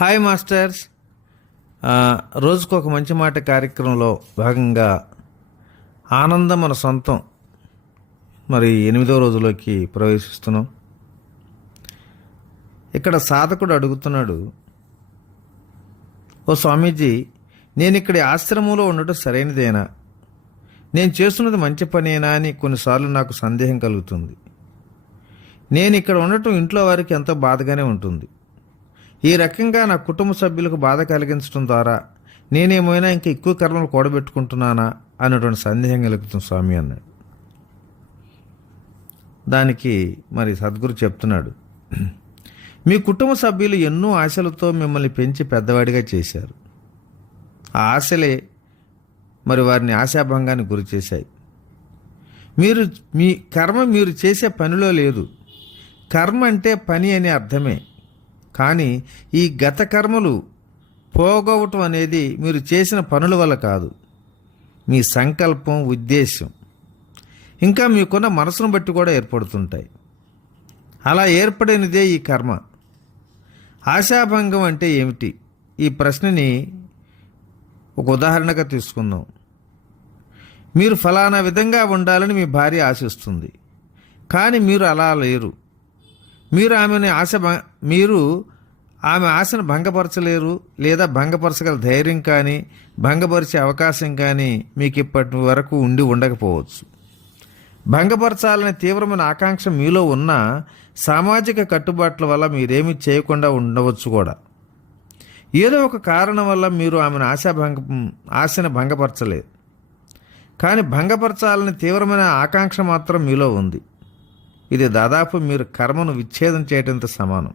Hi masters. రోజుకు ఒక మంచి మాట కార్యక్రమంలో భాగంగా ఆనందం మన సొంతం. మరి ఎనిమిదో రోజులోకి ప్రవేశిస్తున్నాం. ఇక్కడ సాధకుడు అడుగుతున్నాడు ఓ స్వామీజీ నేను ఇక్కడ ఆశ్రమంలో ఉండటం సరైనదేనా? నేను చేస్తున్నది మంచి పనేనా? అని కొన్నిసార్లు నాకు సందేహం కలుగుతుంది. నేను ఇక్కడ ఉండటం ఇంట్లో వారికి ఎంతో బాధగానే ఉంటుంది. ఈ రకంగా నా కుటుంబ సభ్యులకు బాధ కలిగించడం ద్వారా నేనేమైనా ఇంకా ఎక్కువ కర్మలు కూడబెట్టుకుంటున్నానా అన్నటువంటి సందేహం కలుగుతుంది స్వామి అన్నాడు దానికి మరి సద్గురు చెప్తున్నాడు. మీ కుటుంబ సభ్యులు ఎన్నో ఆశలతో మిమ్మల్ని పెంచి పెద్దవాడిగా చేశారు. ఆ ఆశలే మరి వారిని ఆశాభంగానికి గురి చేశాయి. మీరు మీ కర్మ మీరు చేసే పనిలో లేదు. కర్మ అంటే పని అనే అర్థమే. కానీ ఈ గత కర్మలు పోగొవటం అనేది మీరు చేసిన పనుల వల్ల కాదు. మీ సంకల్పం ఉద్దేశం ఇంకా మీకున్న మనసును బట్టి కూడా ఏర్పడుతుంటాయి. అలా ఏర్పడినదే ఈ కర్మ. ఆశాభంగం అంటే ఏమిటి? ఈ ప్రశ్నని ఒక ఉదాహరణగా తీసుకుందాం. మీరు ఫలానా విధంగా ఉండాలని మీ భార్య ఆశిస్తుంది. కానీ మీరు అలా లేరు. మీరు ఆమెని ఆశ భ- మీరు ఆమె ఆశను భంగపరచలేరు లేదా భంగపరచగల ధైర్యం కానీ భంగపరిచే అవకాశం కానీ మీకు ఇప్పటి వరకు ఉండి ఉండకపోవచ్చు. భంగపరచాలనే తీవ్రమైన ఆకాంక్ష మీలో ఉన్న సామాజిక కట్టుబాట్ల వల్ల మీరేమీ చేయకుండా ఉండవచ్చు కూడా. ఏదో ఒక కారణం వల్ల మీరు ఆమెను ఆశాభంగ ఆశను భంగపరచలేదు. కానీ భంగపరచాలని తీవ్రమైన ఆకాంక్ష మాత్రం మీలో ఉంది. ఇది దాదాపు మీరు కర్మను విచ్ఛేదం చేయడంతో సమానం.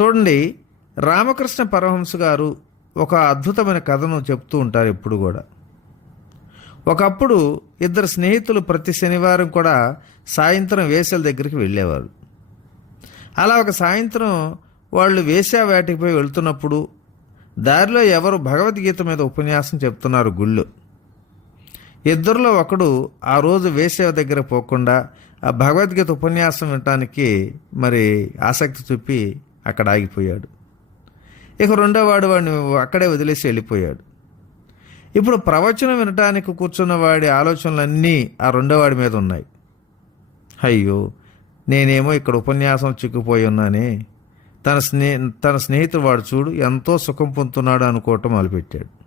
చూడండి రామకృష్ణ పరమహంస గారు ఒక అద్భుతమైన కథను చెప్తూ ఉంటారు ఎప్పుడు కూడా. ఒకప్పుడు ఇద్దరు స్నేహితులు ప్రతి శనివారం కూడా సాయంత్రం వేసల దగ్గరికి వెళ్ళేవారు. అలా ఒక సాయంత్రం వాళ్ళు వేసా వేటకి పోయి వెళ్తున్నప్పుడు దారిలో ఎవరు భగవద్గీత మీద ఉపన్యాసం చెప్తున్నారు గుళ్ళు. ఇద్దరిలో ఒకడు ఆ రోజు వేశ్య దగ్గర పోకుండా ఆ భగవద్గీత ఉపన్యాసం వినటానికి మరి ఆసక్తి చూపి అక్కడ ఆగిపోయాడు. ఇక రెండోవాడు వాడిని అక్కడే వదిలేసి వెళ్ళిపోయాడు. ఇప్పుడు ప్రవచనం వినటానికి కూర్చున్న వాడి ఆలోచనలన్నీ ఆ రెండోవాడి మీద ఉన్నాయి. అయ్యో నేనేమో ఇక్కడ ఉపన్యాసం చిక్కుపోయి ఉన్నానే. తన స్నే తన స్నేహితుడు వాడు చూడు ఎంతో సుఖం పొందుతున్నాడు అనుకోవటం మొదలుపెట్టాడు.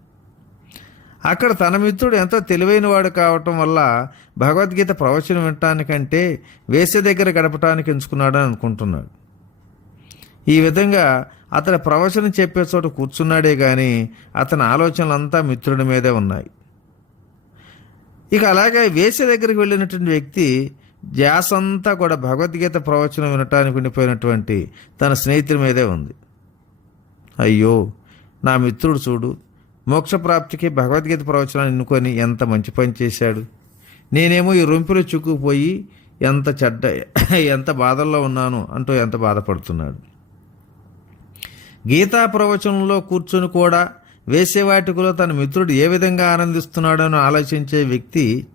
అక్కడ తన మిత్రుడు ఎంతో తెలివైన వాడు కావటం వల్ల భగవద్గీత ప్రవచనం వినటానికంటే వేసే దగ్గర గడపటానికి ఎంచుకున్నాడని అనుకుంటున్నాడు. ఈ విధంగా అతని ప్రవచనం చెప్పే చోట కూర్చున్నాడే కానీ అతని ఆలోచనలంతా మిత్రుడి మీదే ఉన్నాయి. ఇక అలాగే వేసే దగ్గరికి వెళ్ళినటువంటి వ్యక్తి జాసంతా అంతా కూడా భగవద్గీత ప్రవచనం వినటానికి ఉండిపోయినటువంటి తన స్నేహితుడి మీదే ఉంది. అయ్యో నా మిత్రుడు చూడు మోక్షప్రాప్తికి భగవద్గీత ప్రవచనాన్ని ఎన్నుకొని ఎంత మంచి పని చేశాడు. నేనేమో ఈ రొంపిలో చిక్కుపోయి ఎంత చెడ్డ ఎంత బాధల్లో ఉన్నాను అంటూ ఎంత బాధపడుతున్నాడు. గీతా ప్రవచనంలో కూర్చొని కూడా వేసేవాటికలో తన మిత్రుడు ఏ విధంగా ఆనందిస్తున్నాడని ఆలోచించే వ్యక్తి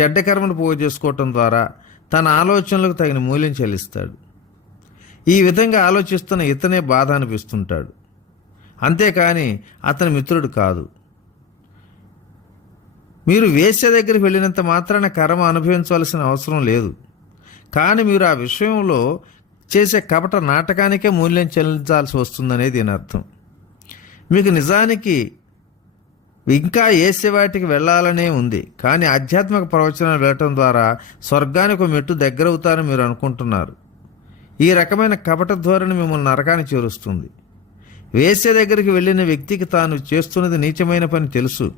చెడ్డ కర్మను పోగు చేసుకోవటం ద్వారా తన ఆలోచనలకు తగిన మూల్యం చెల్లిస్తాడు. ఈ విధంగా ఆలోచిస్తున్న ఇతనే బాధ అనిపిస్తుంటాడు. అంతేకాని అతని మిత్రుడు కాదు. మీరు వేశ్య దగ్గరికి వెళ్ళినంత మాత్రాన కర్మ అనుభవించవలసిన అవసరం లేదు. కానీ మీరు ఆ విషయంలో చేసే కపట నాటకానికే మూల్యం చెల్లించాల్సి వస్తుందనేది దీని అర్థం. మీకు నిజానికి ఇంకా ఏసేవాటికి వెళ్ళాలనే ఉంది. కానీ ఆధ్యాత్మిక ప్రవచనాలు వెళ్ళటం ద్వారా స్వర్గానికి ఒక మెట్టు దగ్గరవుతారని మీరు అనుకుంటున్నారు. ఈ రకమైన కపట ధోరణి మిమ్మల్ని నరకానికి చేరుస్తుంది. వేసే దగ్గరికి వెళ్ళిన వ్యక్తికి తాను చేస్తున్నది నీచమైన పని తెలుసు.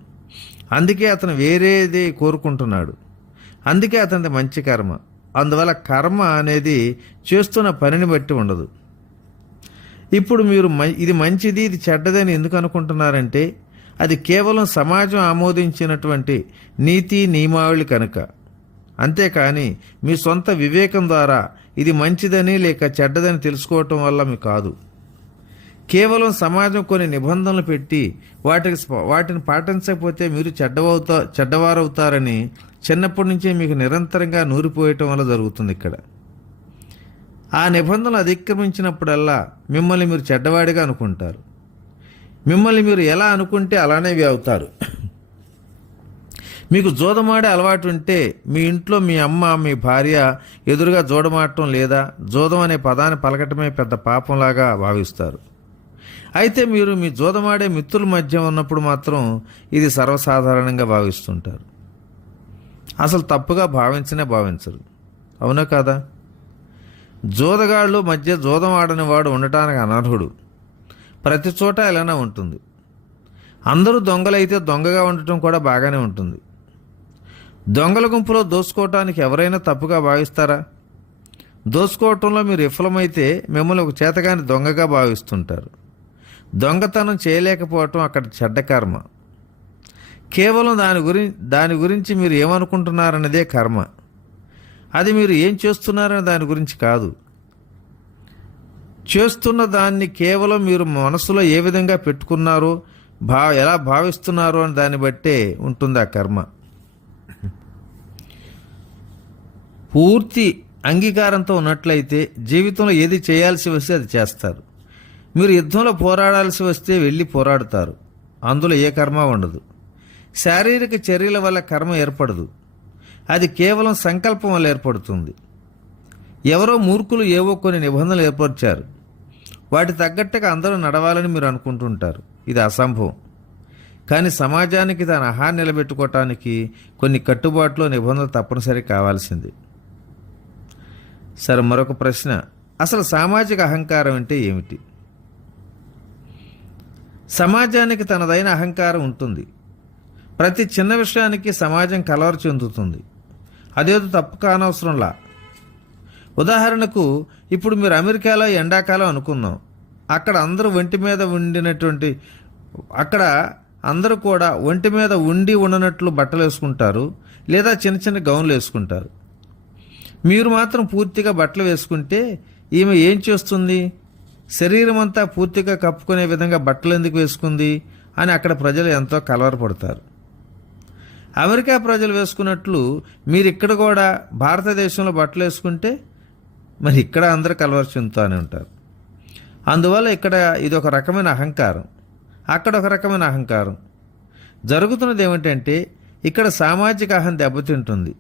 అందుకే అతను వేరేది కోరుకుంటున్నాడు. అందుకే అతనిది మంచి కర్మ. అందువల్ల కర్మ అనేది చేస్తున్న పనిని బట్టి ఉండదు. ఇప్పుడు మీరు మ- ఇది మంచిది ఇది చెడ్డదని ఎందుకు అనుకుంటున్నారంటే అది కేవలం సమాజం ఆమోదించినటువంటి నీతి నియమావళి కనుక. అంతేకాని మీ సొంత వివేకం ద్వారా ఇది మంచిదని లేక చెడ్డదని తెలుసుకోవటం వల్ల మీ కాదు. కేవలం సమాజం కొన్ని నిబంధనలు పెట్టి వాటికి వాటిని పాటించకపోతే మీరు చెడ్డవవుతా చెడ్డవారవుతారని చిన్నప్పటి నుంచే మీకు నిరంతరంగా నూరిపోయటం వల్ల జరుగుతుంది ఇక్కడ. ఆ నిబంధనలు అతిక్రమించినప్పుడల్లా మిమ్మల్ని మీరు చెడ్డవాడిగా అనుకుంటారు. మిమ్మల్ని మీరు ఎలా అనుకుంటే అలానే అవుతారు మీకు జోదమాడే అలవాటు ఉంటే మీ ఇంట్లో మీ అమ్మ మీ భార్య ఎదురుగా జోడమాడటం లేదా జోదం అనే పదాన్ని పలకటమే పెద్ద పాపంలాగా భావిస్తారు. అయితే మీరు మీ జోదమాడే మిత్రుల మధ్య ఉన్నప్పుడు మాత్రం ఇది సర్వసాధారణంగా భావిస్తుంటారు. అసలు తప్పుగా భావించనే భావించరు. అవునా కాదా? జోదగాళ్ళు మధ్య జోదం ఆడని వాడు ఉండటానికి అనర్హుడు. ప్రతి చోట ఇలానే ఉంటుంది. అందరూ దొంగలైతే దొంగగా ఉండటం కూడా బాగానే ఉంటుంది. దొంగల గుంపులో దోసుకోవటానికి ఎవరైనా తప్పుగా భావిస్తారా? దోసుకోవటంలో మీరు విఫలమైతే మిమ్మల్ని ఒక చేతగాని దొంగగా భావిస్తుంటారు. దొంగతనం చేయలేకపోవటం అక్కడ చెడ్డ కర్మ. కేవలం దాని గురి దాని గురించి మీరు ఏమనుకుంటున్నారన్నదే కర్మ. అది మీరు ఏం చేస్తున్నారనే దాని గురించి కాదు. చేస్తున్న దాన్ని కేవలం మీరు మనసులో ఏ విధంగా పెట్టుకున్నారో భా ఎలా భావిస్తున్నారో అని దాన్ని బట్టే ఉంటుంది ఆ కర్మ. పూర్తి అంగీకారంతో ఉన్నట్లయితే జీవితంలో ఏది చేయాల్సి వస్తే అది చేస్తారు. మీరు యుద్ధంలో పోరాడాల్సి వస్తే వెళ్ళి పోరాడుతారు. అందులో ఏ కర్మ ఉండదు. శారీరక చర్యల వల్ల కర్మ ఏర్పడదు. అది కేవలం సంకల్పం వల్ల ఏర్పడుతుంది. ఎవరో మూర్ఖులు ఏవో కొన్ని నిబంధనలు ఏర్పరిచారు. వాటి తగ్గట్టుగా అందరూ నడవాలని మీరు అనుకుంటుంటారు. ఇది అసంభవం. కానీ సమాజానికి తన ఆహా నిలబెట్టుకోవటానికి కొన్ని కట్టుబాట్లు నిబంధనలు తప్పనిసరి కావాల్సింది. సరే మరొక ప్రశ్న. అసలు సామాజిక అహంకారం అంటే ఏమిటి? సమాజానికి తనదైన అహంకారం ఉంటుంది. ప్రతి చిన్న విషయానికి సమాజం కలవర చెందుతుంది. అదేదో తప్పు కానవసరంలా. ఉదాహరణకు ఇప్పుడు మీరు అమెరికాలో ఎండాకాలం అనుకుందాం. అక్కడ అందరూ ఒంటి మీద ఉండినటువంటి అక్కడ అందరూ కూడా ఒంటి మీద ఉండి ఉండనట్లు బట్టలు వేసుకుంటారు లేదా చిన్న చిన్న గౌన్లు వేసుకుంటారు. మీరు మాత్రం పూర్తిగా బట్టలు వేసుకుంటే ఈమె ఏం చేస్తుంది? శరీరం అంతా పూర్తిగా కప్పుకునే విధంగా బట్టలు ఎందుకు వేసుకుంది అని అక్కడ ప్రజలు ఎంతో కలవరపడతారు. అమెరికా ప్రజలు వేసుకున్నట్లు మీరు ఇక్కడ కూడా భారతదేశంలో బట్టలు వేసుకుంటే మరి ఇక్కడ అందరూ కలవర చెందుతూనే ఉంటారు. అందువల్ల ఇక్కడ ఇది ఒక రకమైన అహంకారం. అక్కడ ఒక రకమైన అహంకారం. జరుగుతున్నది ఏమిటంటే ఇక్కడ సామాజిక అహం దెబ్బతింటుంది.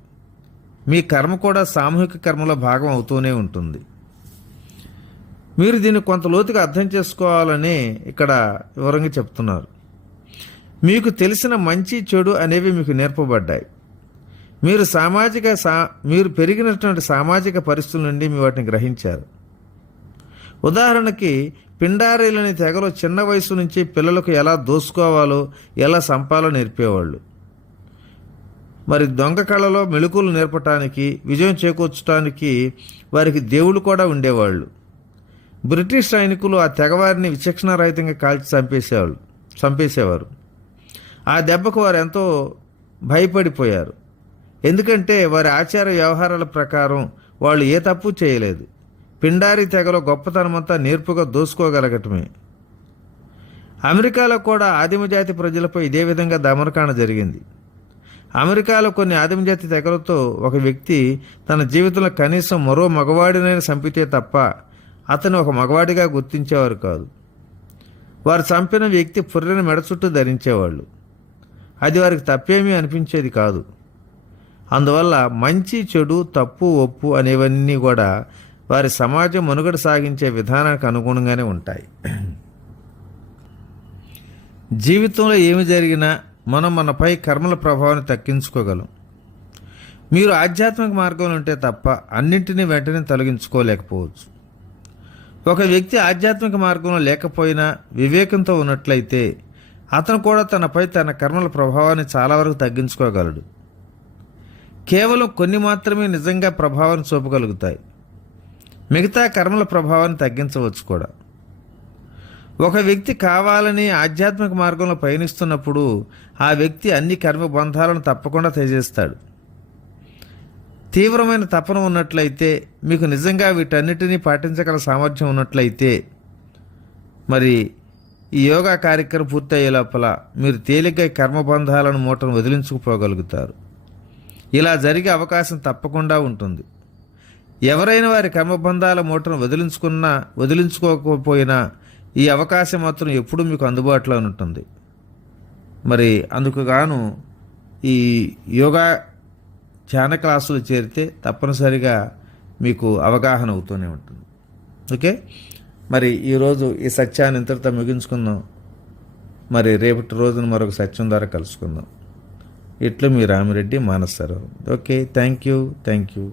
మీ కర్మ కూడా సామూహిక కర్మలో భాగం అవుతూనే ఉంటుంది. మీరు దీన్ని కొంత లోతుగా అర్థం చేసుకోవాలని ఇక్కడ వివరంగా చెప్తున్నారు. మీకు తెలిసిన మంచి చెడు అనేవి మీకు నేర్పబడ్డాయి. మీరు సామాజిక సా మీరు పెరిగినటువంటి సామాజిక పరిస్థితుల నుండి మీ వాటిని గ్రహించారు. ఉదాహరణకి పిండారీలని తెగలో చిన్న వయసు నుంచి పిల్లలకు ఎలా దోసుకోవాలో ఎలా సంపాలో నేర్పేవాళ్ళు. మరి దొంగ కళలో మెళుకులు నేర్పటానికి విజయం చేకూర్చడానికి వారికి దేవుళ్ళు కూడా ఉండేవాళ్ళు. బ్రిటిష్ సైనికులు ఆ తెగవారిని విచక్షణారహితంగా కాల్చి చంపేసేవాళ్ళు చంపేసేవారు. ఆ దెబ్బకు వారు ఎంతో భయపడిపోయారు. ఎందుకంటే వారి ఆచార వ్యవహారాల ప్రకారం వాళ్ళు ఏ తప్పు చేయలేదు. పిండారి తెగలో గొప్పతనమంతా నేర్పుగా దోసుకోగలగటమే. అమెరికాలో కూడా ఆదిమజాతి ప్రజలపై ఇదే విధంగా దమనకాండ జరిగింది. అమెరికాలో కొన్ని ఆదిమజాతి తెగలతో ఒక వ్యక్తి తన జీవితంలో కనీసం మరో మగవాడినైనా చంపితే తప్ప అతను ఒక మగవాడిగా గుర్తించేవారు కాదు. వారు చంపిన వ్యక్తి పుర్రెన మెడ చుట్టూ ధరించేవాళ్ళు. అది వారికి తప్పేమీ అనిపించేది కాదు. అందువల్ల మంచి చెడు తప్పు ఒప్పు అనేవన్నీ కూడా వారి సమాజం మనుగడ సాగించే విధానానికి అనుగుణంగానే ఉంటాయి. జీవితంలో ఏమి జరిగినా మనం మనపై కర్మల ప్రభావాన్ని తగ్గించుకోగలం. మీరు ఆధ్యాత్మిక మార్గంలో ఉంటే తప్ప అన్నింటినీ వెంటనే తొలగించుకోలేకపోవచ్చు. ఒక వ్యక్తి ఆధ్యాత్మిక మార్గంలో లేకపోయినా వివేకంతో ఉన్నట్లయితే అతను కూడా తనపై తన కర్మల ప్రభావాన్ని చాలా వరకు తగ్గించుకోగలడు. కేవలం కొన్ని మాత్రమే నిజంగా ప్రభావాన్ని చూపగలుగుతాయి. మిగతా కర్మల ప్రభావాన్ని తగ్గించవచ్చు కూడా. ఒక వ్యక్తి కావాలని ఆధ్యాత్మిక మార్గంలో పయనిస్తున్నప్పుడు ఆ వ్యక్తి అన్ని కర్మ బంధాలను తప్పకుండా తెజేస్తాడు తీవ్రమైన తపన ఉన్నట్లయితే మీకు నిజంగా వీటన్నిటినీ పాటించగల సామర్థ్యం ఉన్నట్లయితే మరి ఈ యోగా కార్యక్రమం పూర్తయ్యే లోపల మీరు తేలిగ్గా కర్మబంధాలను మూటను వదిలించుకుపోగలుగుతారు. ఇలా జరిగే అవకాశం తప్పకుండా ఉంటుంది. ఎవరైనా వారి కర్మబంధాల మూటను వదిలించుకున్నా వదిలించుకోకపోయినా ఈ అవకాశం మాత్రం ఎప్పుడూ మీకు అందుబాటులో ఉంటుంది. మరి అందుకు గాను ఈ యోగా ధ్యాన క్లాసులు చేరితే తప్పనిసరిగా మీకు అవగాహన అవుతూనే ఉంటుంది. ఓకే? మరి ఈరోజు ఈ సత్యాన్ని ఇంతటితో ముగించుకుందాం. మరి రేపటి రోజున మరొక సత్యం ద్వారా కలుసుకుందాం. ఇట్లు మీ Ramireddy మానస్తారు okay thank you thank you.